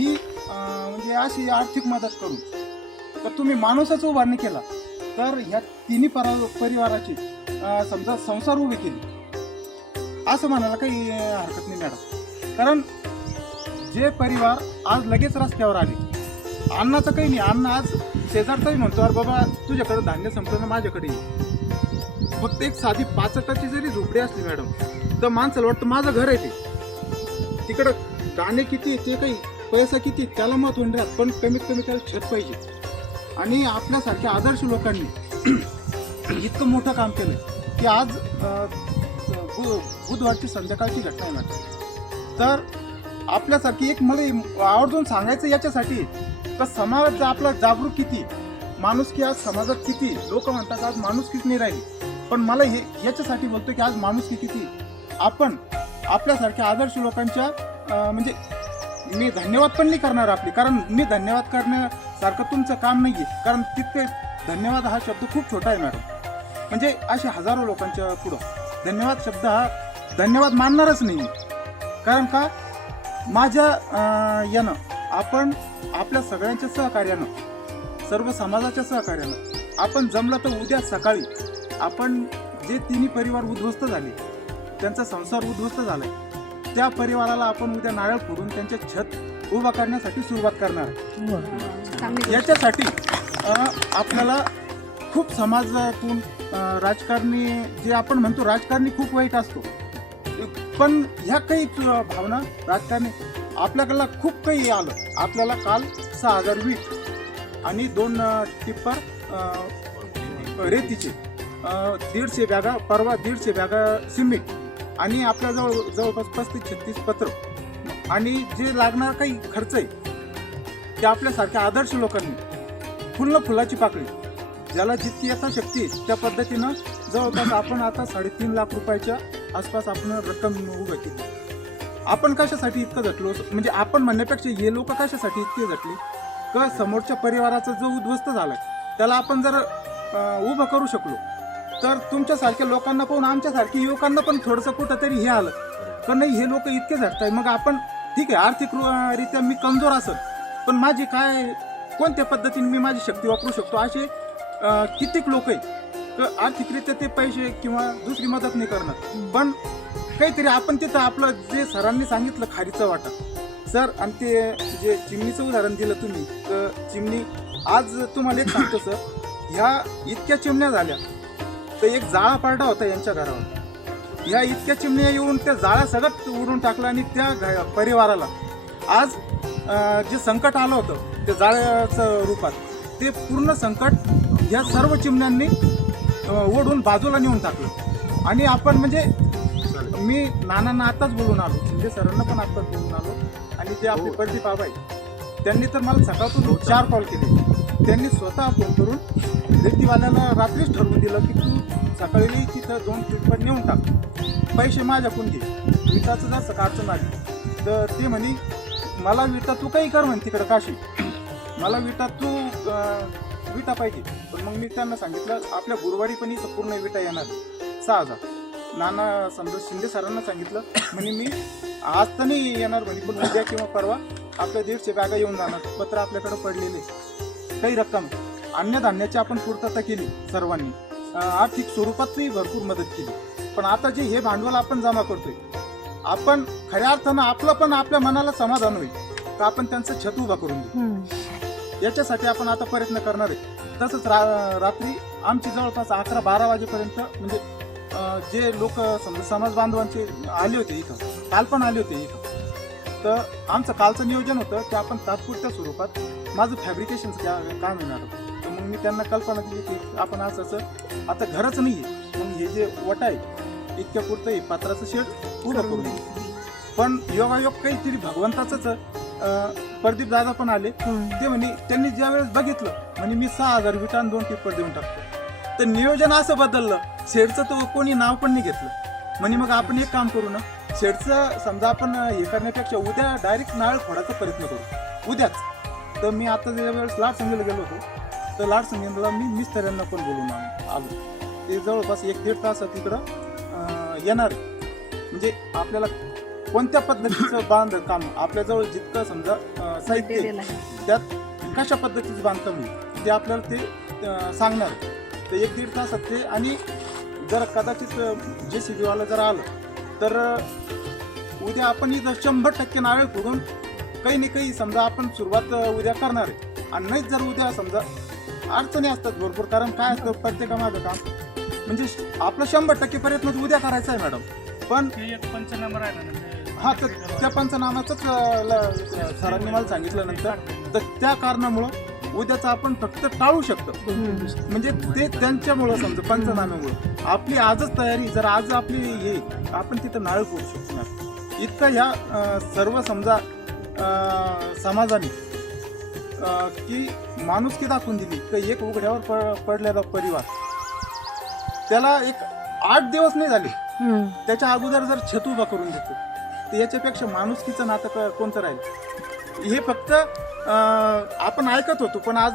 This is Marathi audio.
ही म्हणजे अशी आर्थिक मदत करू. तर तुम्ही माणूसच उभारणी केला. तर ह्या तिन्ही परा परिवाराची समजा संसार उभे केले. असं म्हणायला काही हरकत नाही मॅडम. कारण जे परिवार आज लगेच रस्त्यावर आले. अन्नाचं काही नाही. अन्न आज शेजारचाही म्हणतो अरे बाबा तुझ्याकडे धान्य संपलं ना माझ्याकडे फक्त एक साधी पाचटाची जरी झोपडी असली मॅडम तर माणसाला वाटतं माझं घर आहे ते. तिकडं दाणे किती ते काही पैसा किती त्याला महत्त्व नाही राहत पण कमीत कमी त्याला छत पाहिजे. आणि आपल्यासारख्या आदर्श लोकांनी इतकं मोठं काम केलं की आज बु- बुधवारची संध्याकाळची घटना आहे तर आपल्यासारखी एक मला आवर्जून सांगायचं याच्यासाठी तर समाजात आपला जागरूक किती माणूस की आज समाजात किती लोक म्हणतात आज माणूस किती नाही राहिली. पण मला हे याच्यासाठी बोलतो की आज माणूस की किती आपण आपल्यासारख्या आदर्श लोकांच्या म्हणजे मी धन्यवाद पण नाही करणार आपली. कारण मी धन्यवाद करण्यासारखं तुमचं काम नाही आहे कारण तितके धन्यवाद हा शब्द खूप छोटा आहे. मॅडम म्हणजे असे हजारो लोकांच्या पुढं धन्यवाद शब्द हा धन्यवाद मानणारच नाही. कारण का? माझ्या यानं आपण आपल्या सगळ्यांच्या सहकार्यानं सर्व समाजाच्या सहकार्यानं आपण जमलं तर उद्या सकाळी आपण जे तिन्ही परिवार उद्ध्वस्त झाले त्यांचा संसार उद्ध्वस्त झालाय. त्या परिवाराला आपण उद्या नारळ फोडून त्यांचे छत उभा करण्यासाठी सुरुवात करणार आहे. याच्यासाठी आपल्याला खूप समाजातून राजकारणी जे आपण म्हणतो राजकारणी खूप वाईट असतो पण ह्या काही भावना राजकारणी आपल्याकडला खूप काही आलं आपल्याला काल सहा हजार वीट आणि दोन टिप्पर रेतीचे दीडशे बॅगा परवा दीडशे बॅगा सिमेंट आणि आपल्याजवळ जवळपास पस्तीस छत्तीस पत्र. आणि जे लागणार काही खर्च आहे ते आपल्यासारख्या आदर्श लोकांनी फुल्ल फुलाची पाकळी ज्याला जितकी यथाशक्ती शक्ती त्या पद्धतीनं जवळपास आपण आता साडेतीन लाख रुपयाच्या आसपास आपण रक्कम उभं केली. आपण कशासाठी इतकं झटलो म्हणजे आपण म्हणण्यापेक्षा हे लोक कशासाठी इतके झटले का समोरच्या परिवाराचा जो उद्ध्वस्त झाला त्याला आपण जर उभं करू शकलो तर तुमच्यासारख्या लोकांना पाहून आमच्यासारख्या युवकांना पण थोडंसं कुठंतरी हे आलं. तर नाही हे लोक इतके झटताय मग आपण ठीक आहे आर्थिक रु- रित्या मी कमजोर असेल पण माझी काय कोणत्या पद्धतीने मी माझी शक्ती वापरू शकतो? असे कितीक लोक आहे आर्थिकरित्या ते पैसे किंवा दुसरी मदत नाही करणार. पण काहीतरी आपण तिथं आपलं जे सरांनी सांगितलं खारीचा वाटा. सर आणि ते जे चिमणीचं उदाहरण दिलं तुम्ही तर चिमणी आज तुम्हाला एक सांगतो सर. ह्या इतक्या चिमण्या झाल्या. तर एक जाळा पारडा होता यांच्या घरावर. ह्या इतक्या चिमण्या येऊन त्या जाळा सगळं उडून टाकला आणि त्या परिवाराला. आज जे संकट आलं होतं त्या जाळ्याचं रूपात ते पूर्ण संकट ह्या सर्व चिमण्यांनी ओढून बाजूला नेऊन टाकलं. आणि आपण म्हणजे मी नानांना आताच बोलून आलो शिंदे सरांना पण आताच बोलून आलो. आणि जे आपले प्रदीप बाबा त्यांनी तर मला सकाळपासून चार कॉल केले. त्यांनी स्वतः फोन करून रेतीवाल्याला रात्रीच ठरवून दिलं की तू सकाळी तिथं दोन ट्रिपर नेऊन टाक. पैसे माझ्याकडून घे. विटाचं जर सकाळचं नाही. तर ते म्हणे मला विटा तू काही कर म्हणे तिकडं काशी. मला विटा तू विटा पाहिजे. पण मग मी त्यांना सांगितलं आपल्या गुरुवारी पण इथं पूर्ण विटा येणार सहा हजार. नाना समजा शिंदे सरांना सांगितलं म्हणे मी आज तर नाही येणार म्हणे पण उद्या किंवा परवा आपल्या दीडशे बॅगा येऊन जाणार. पत्र आपल्याकडं पडलेले काही रक्कम अन्नधान्याची आपण पूर्तता केली सर्वांनी. आर्थिक स्वरूपातही भरपूर मदत केली. पण आता जे हे भांडवल आपण जमा करतोय आपण खऱ्या अर्थानं आपलं पण आपल्या मनाला समाधान होईल. तर आपण त्यांचं छत उभा करून देऊ. याच्यासाठी आपण आता प्रयत्न करणार आहे. तसंच रा रात्री आमची जवळपास अकरा बारा वाजेपर्यंत म्हणजे जे लोक समजा समाज बांधवांचे आले होते इथं काल पण आले होते इथं. तर आमचं कालचं नियोजन होतं की आपण तात्पुरत्या स्वरूपात माझं फॅब्रिकेशनचं का काम येणार होतं तर मग मी त्यांना कल्पना दिली की आपण असं असं आता घरच नाही आहे मग हे जे वटा आहे इतक्या पुरतं हे पात्राचं शेड उभं करून. पण योगायोग काहीतरी भगवंताचंच प्रदीप दादा पण आले. ते म्हणे त्यांनी ज्या वेळेस बघितलं म्हणे मी सहा हजार विटा आणि दोन टिप्पर देऊन टाकतो. तर नियोजन असं बदललं. शेडचं तर कोणी नाव पण नाही घेतलं. म्हणे मग आपण एक काम करू ना. शेडचं समजा आपण हे करण्यापेक्षा उद्या डायरेक्ट नारळ फोडायचा प्रयत्न करू. उद्याच. तर मी आता ज्या वेळेस लाड संगीला गेलो होतो तर लाड संगीला मी मिस्त्र्यांना पण बोलून आलो. आलो. ते जवळपास एक दीड तासात तिकडं येणार. म्हणजे आपल्याला कोणत्या पद्धतीचं बांधकाम आपल्याजवळ जितकं समजा साहित्य त्यात कशा पद्धतीचं बांधकाम होईल ते आपल्याला ते सांगणार. ते एक दीड तासात ते आणि जर कदाचित जे सी बीवाला जर आलं तर उद्या आपण इथं शंभर टक्के नारळ फोडून काही नाही काही समजा आपण सुरुवात उद्या करणार आहे. आणि नाहीच जर उद्या समजा अडचणी असतात भरपूर कारण काय असतं प्रत्येकामागं काम. म्हणजे आपलं शंभर टक्के प्रयत्न उद्या करायचा आहे मॅडम. पण पंचनामा ते- हा तर त्या पंचनामाचंच सरांनी मला सांगितलं नंतर तर त्या कारणामुळं उद्याचं आपण फक्त टाळू शकतो. म्हणजे ते त्यांच्यामुळं समजा पंचनाम्यामुळं. आपली आजच तयारी जर आज आपली हे आपण तिथं नारळ फोडू शकणार. इतकं ह्या सर्व समजा समाजाने की माणुसकी दाखवून दिली की एक उघड्यावर प- पडलेला परिवार. त्याला एक आठ दिवस नाही झाले. त्याच्या अगोदर जर छत उभा करून देतो तर याच्यापेक्षा माणुसकीचं नातं कोणतं राहील? हे फक्त आपण ऐकत होतो पण आज